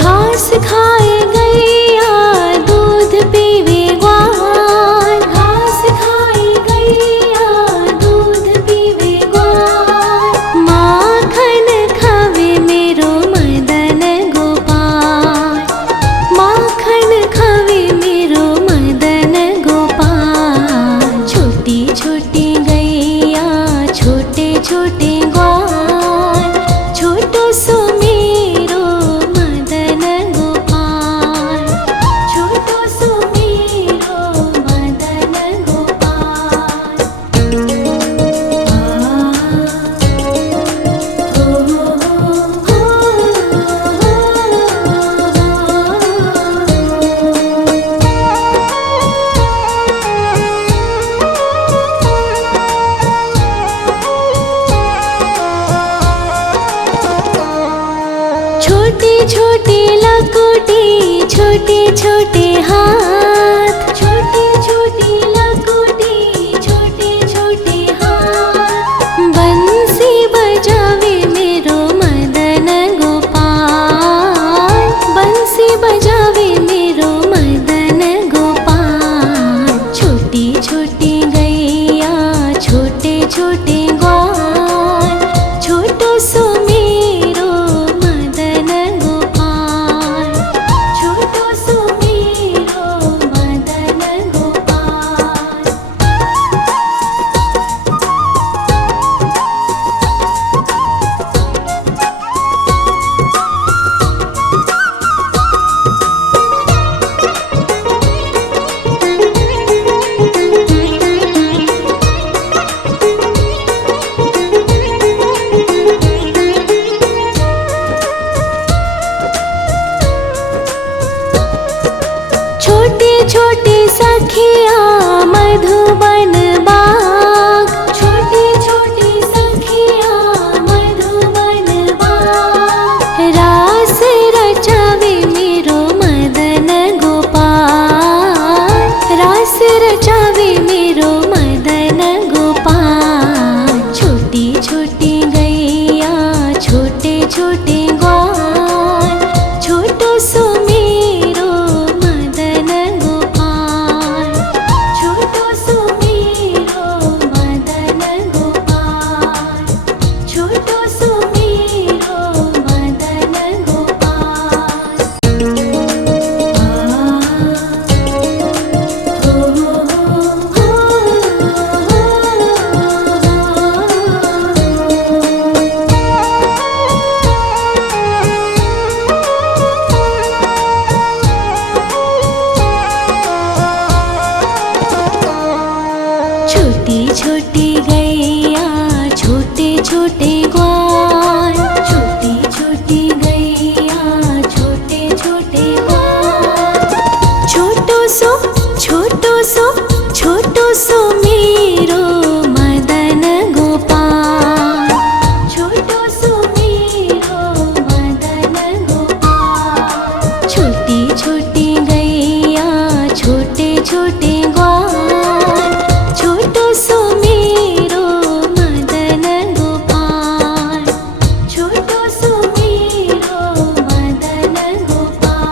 घास खाए गैया दूध पीवे ग्वाल, घास खाए गैया दूध पीवे ग्वाल। माखन खावे मेरो मदन गोपाल, माखन खावे मेरो मदन गोपाल। छोटी छोटी गैया छोटे छोटे ग्वाल, छोटो सो मेरो मदन गोपाल, छोटो सो मेरो मदन गोपाल। छोटी छोटी लकुटी छोटे छोटे हाथ, छोटी छोटी लकुटी छोटे छोटे हाथ। बंसी बजावे मेरो मदन गोपाल, बंसी बजावे मेरो मदन गोपाल। छोटी छोटी गैया छोटे छोटे ग्वाल, छोटो सो मेरो मदन गोपाल, छोटो सो मेरो मदन गोपाल। छोटे छोटे सखिया मधुबन बाग, छोटे छोटे सखिया मधुबन बाग। रास रचावे मेरो मदन गोपाल, रास रचावे मेरो मदन गोपाल। छोटी छोटी गैया छोटे छोटे ग्वाल, छोटो सो मेरो मदन गोपाल, छोटो सो मेरो मदन गोपाल, छोटो सो मेरो मदन गोपाल। छोटी छोटी गैया छोटे छोटे ग्वाल, छोटी छोटी गैया छोटे छोटे ग्वाल। छोटो सो छोटो सो छोटो सो मेरो मदन गोपाल, छोटो सो मेरो मदन गोपाल। छोटी छोटी गैया छोटे छोटे ग्वाल, छोटो सो मेरो मदन गोपाल, छोटो सो मेरो मदन गोपाल।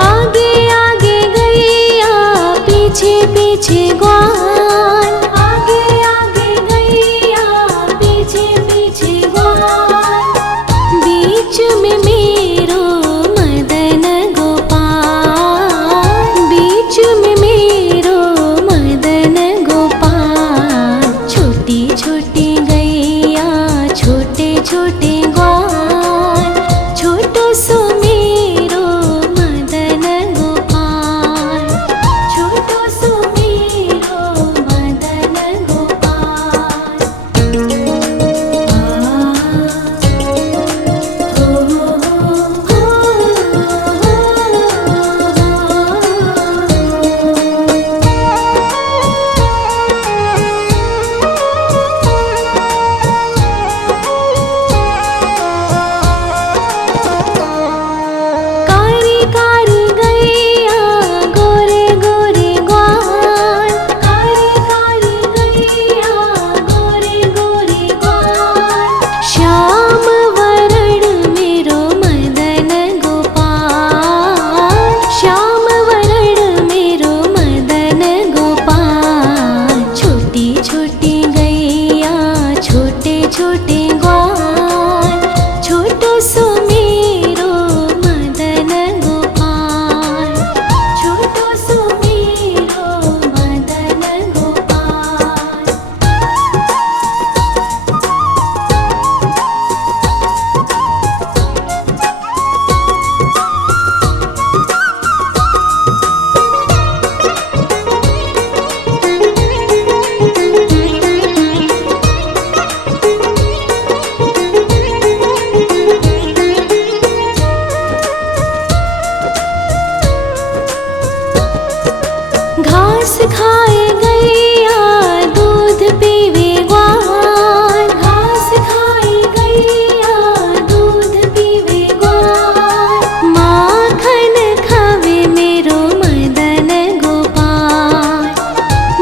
आगे आगे गैया पीछे पीछे ग्वाल, आगे आगे गैया पीछे पीछे ग्वाल। बीच में मेरो मदन गोपाल, बीच में मेरो मदन गोपाल। छोटी छोटी गैया छोटे छोटे ग्वाल, छोटो सो मेरो मदन गोपाल, छोटो सो मेरो घास खाए गैया दूध पीवे ग्वाल, घास खाए गैया दूध पीवे ग्वाल, माखन खावे मेरो मदन गोपाल,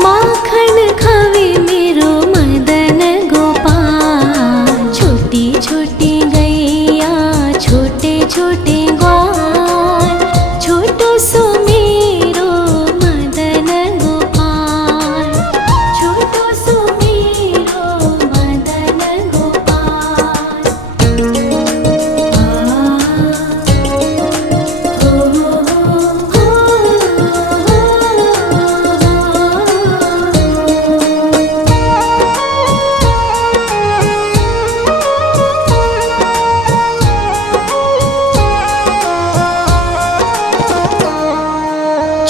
माखन खावे मेरो मदन गोपाल। छोटी छोटी गैया छोटे छोटे ग्वाल, छोटो सो मेरो मदन गोपाल, छोटो सो मेरो मदन गोपाल।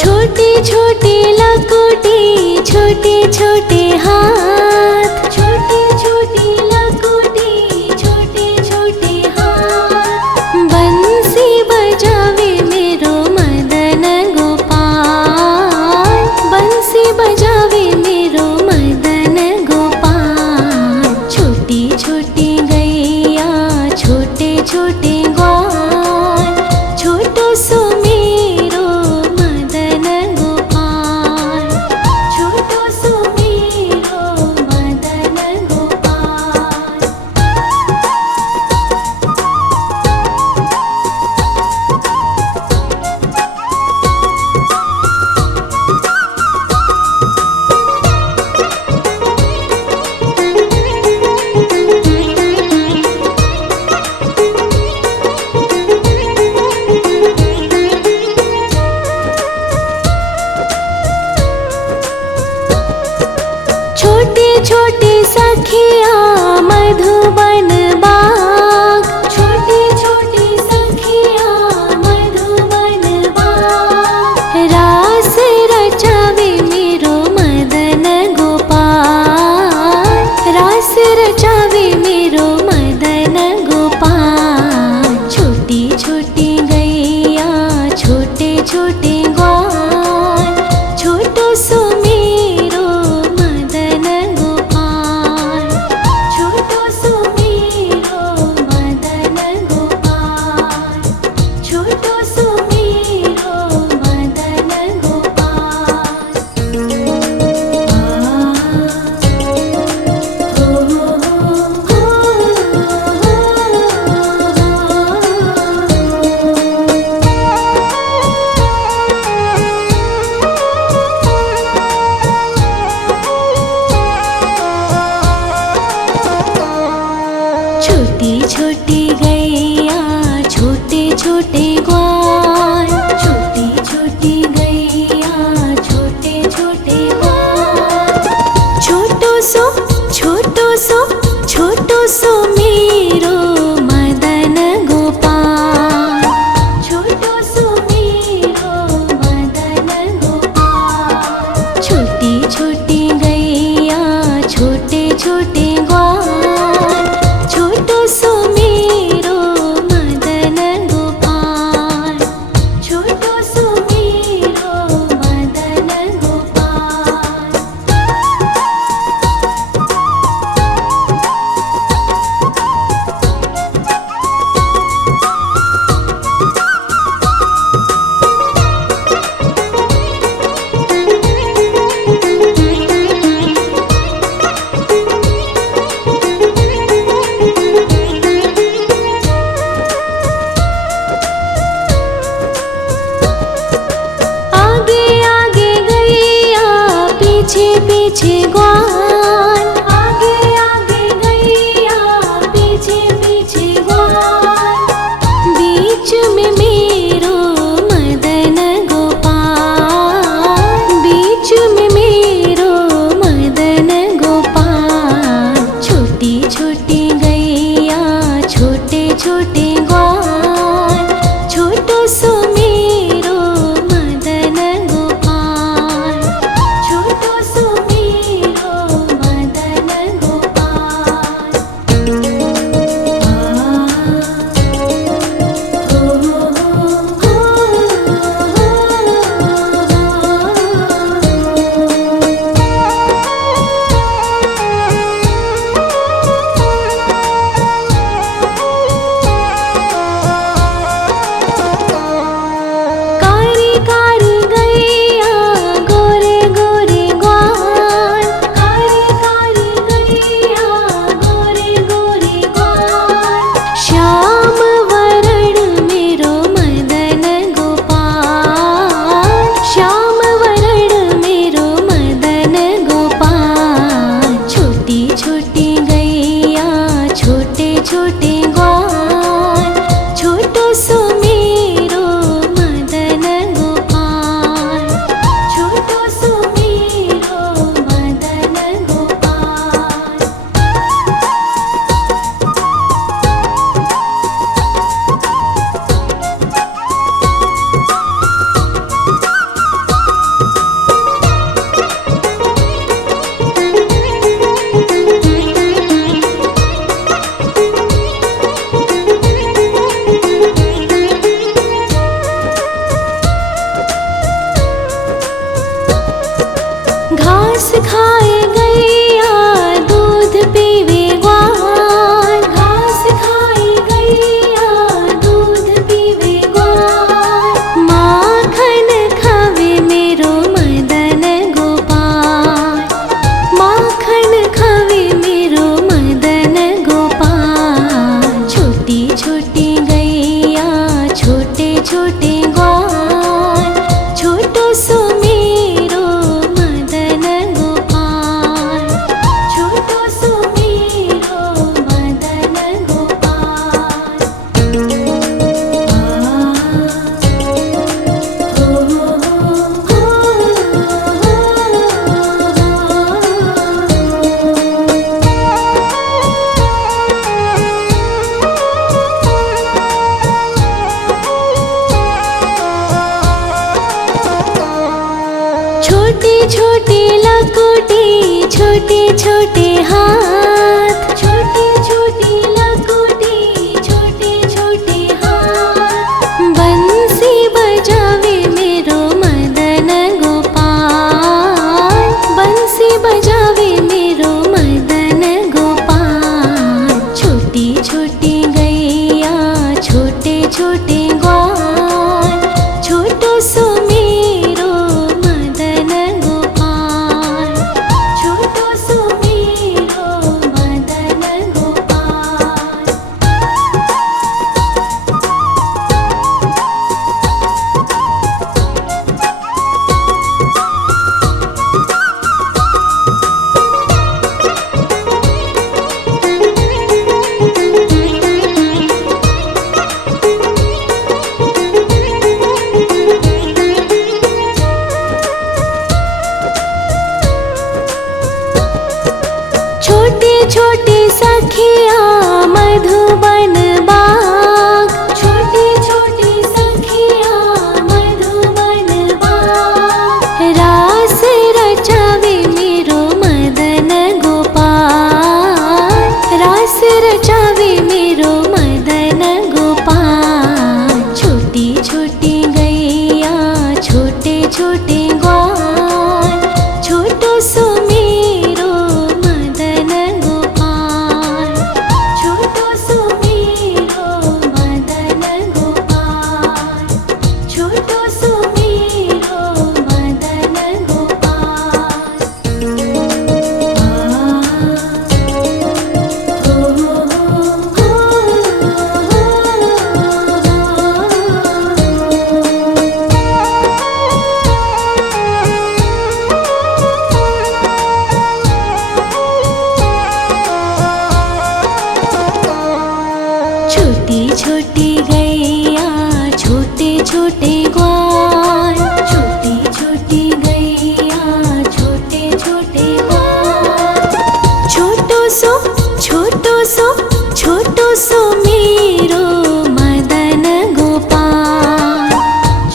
छोटे छोटे लकोटी छोटे छोटे हाथ, छोटे छोटे लकोटी छोटे छोटे हाथ, बंसी बजावे मेरो मदन गोपाल, बंसी बजावे मेरो मदन गोपाल। छोटी छोटी गैया छोटे छोटे ग्वाल, छोटो सो मेरो मदन गोपाल, छोटो सो मेरो मदन गोपाल। छोटे छोटे सखिया मधुबन बाग, छोटे छोटे सखिया मधुबन बाग, रास रचावे मेरो मदन गोपाल, रास रचावे मेरो मदन गोपाल। छोटी छोटी गैया छोटे छोटे ग्वाल, छोटो सो मेरो मदन गोपाल, छोटो सो मेरो मदन गोपाल, छोटो सो मेरो मदन गोपाल। छोटी छोटी गैया छोटे छोटे ग्वाल, छोटी छोटी गैया छोटे छोटे ग्वाल, छोटो सो छोटो सो छोटो सो मेरो मदन गोपाल, छोटो सो मेरो मदन गोपाल। छोटी छोटी गैया छोटे छोटे ग्वाल, छोटो सो मेरो मदन गोपाल, छोटो सो मेरो मदन गोपाल। आगे आगे गैया पीछे पीछे ग्वाल, आगे आगे गैया पीछे पीछे ग्वाल, बीच में मेरो मदन गोपाल, बीच में मेरो मदन गोपाल। छोटी छोटी गैया छोटे छोटे ग्वाल, छोटो सो मेरो मदन गोपाल, छोटो सो मेरो छोटे छोटे लकोटे छोटे छोटे हाथ, छोटे छोटे लकोटे छोटे छोटे हाथ। बंसी बजावे मेरो मदन गोपाल, बंसी बजावे मेरो मदन गोपाल। छोटी छोटी गैया छोटे छोटे ग्वाल, छोटो सो मेरो मदन गोपाल, छोटो सो मेरो मदन गोपाल। छोटे छोटे सखिया मधुबन बाग, छोटे छोटे सखिया मधुबन बाग। रास रचावे मेरो मदन गोपाल, रास रचावे मेरो मदन गोपाल। छोटी छोटी गैया छोटे छोटे ग्वाल, छोटो सो मेरो मदन गोपाल, छोटो सो मेरो मदन गोपाल, छोटो सो मेरो मदन गोपाल। छोटी छोटी गैया छोटे छोटे ग्वाल, छोटी छोटी गैया छोटे छोटे ग्वाल। छोटो सो छोटो सो छोटो सो मेरो मदन गोपाल,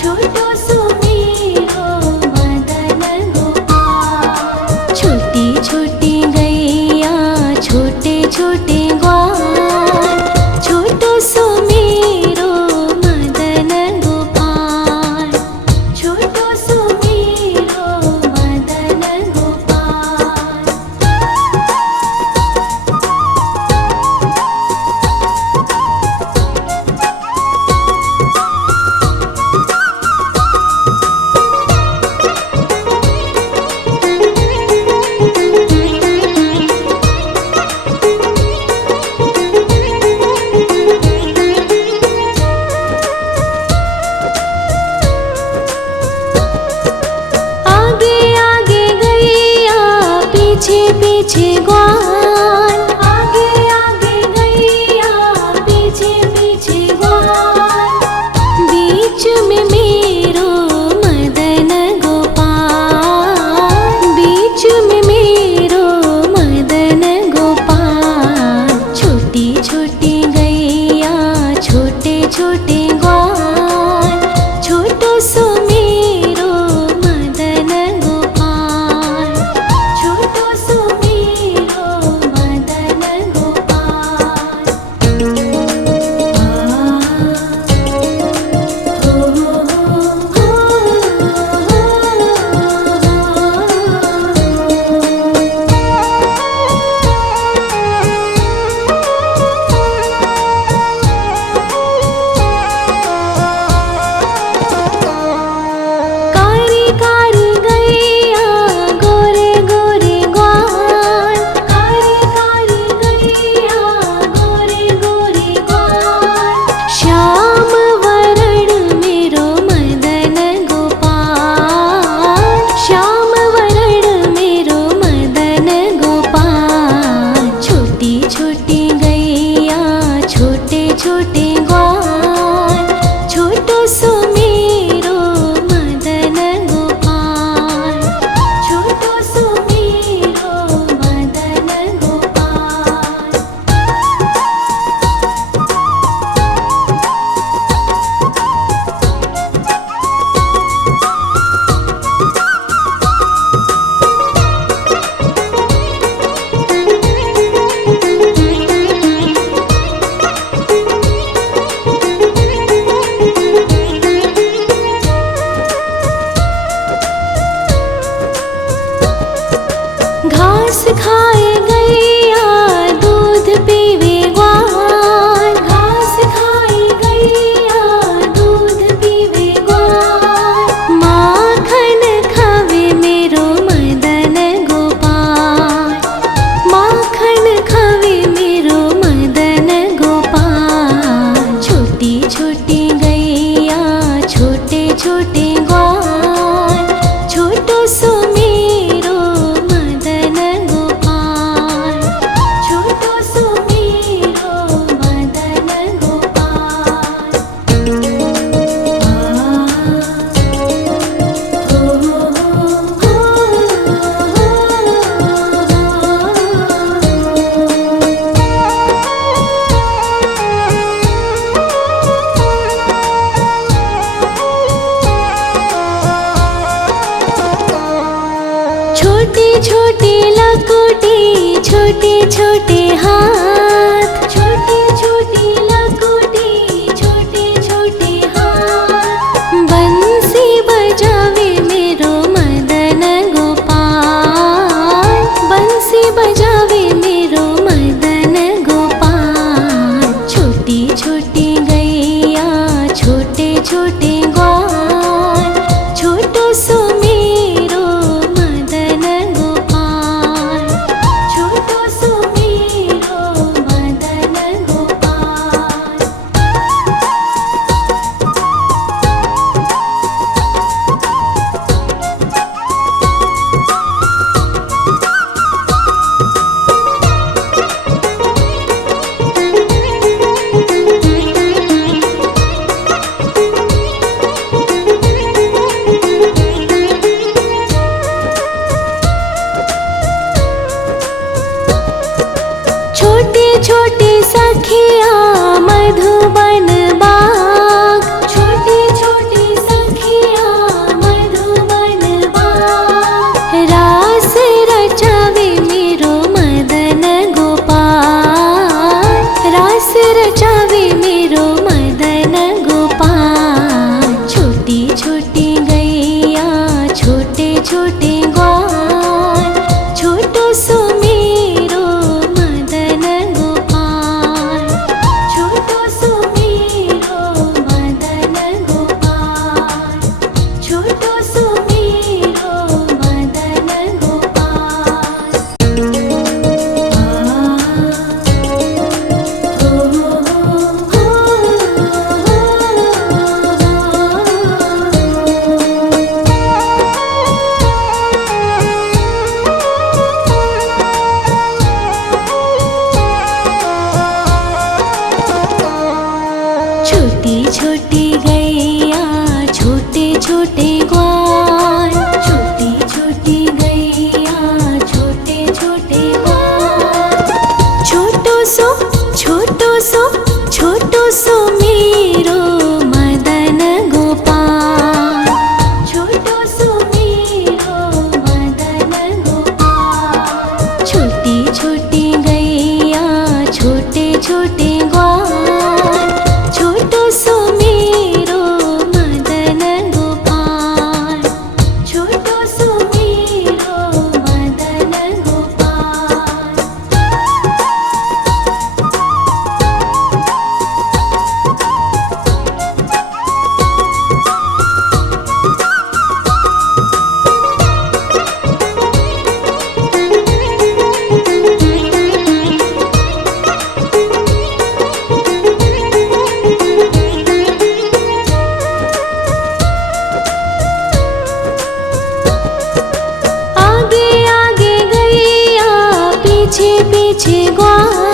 छोटो सो मेरो मदन गोपाल। छोटी छोटी गैया छोटे छोटे ग्वाल, छोटो सो मेरो मदन गोपाल, छोटो सो मेरो मदन गोपाल। आगे आगे गैया पीछे पीछे ग्वाल, आगे आगे गैया पीछे पीछे ग्वाल। बीच में मेरो मदन गोपाल, बीच में मेरो मदन गोपाल। छोटी छोटी गैया छोटे छोटे ग्वाल, छोटो सो मेरो मदन गोपाल, छोटो सो मेरो छोटी लकोटी, छोटे छोटे हाथ, छोटी छोटी लकोटी, छोटे छोटे हाथ। बंसी बजावे मेरो मदन गोपाल, बंसी बजावे मेरो मदन गोपाल। छोटी छोटी गैया, छोटे छोटे ग्वाल, छोटो सो मेरो मदन गोपाल, छोटो सो मेरो मदन गोपाल। छोटी छोटी सखिया मधुबन बाग, छोटी छोटी सखिया मधुबन बाग। रास रचावे मेरो मदन गोपाल, रास रचावे मेरो मदन गोपाल। छोटी छोटी गैया, छोटे छोटे ग्वाल, छोटो सो मेरो मदन गोपाल, छोटो सो मेरो मदन गोपाल, छोटो सो मेरो मदन गोपाल। छोटी छोटी गैया, छोटे छोटे ग्वाल, छोटी छोटी गैया, छोटे छोटे ग्वाल। छोटो सो छोटो सो छोटो सो मेरो मदन गोपाल, छोटो सो मेरो मदन गोपाल। छोटी छोटी गैया, छोटे छोटे ग्वाल, छोटो सो मेरो मदन गोपाल, छोटो सो मेरो मदन गोपाल। आगे आगे गैया, पीछे पीछे ग्वाल,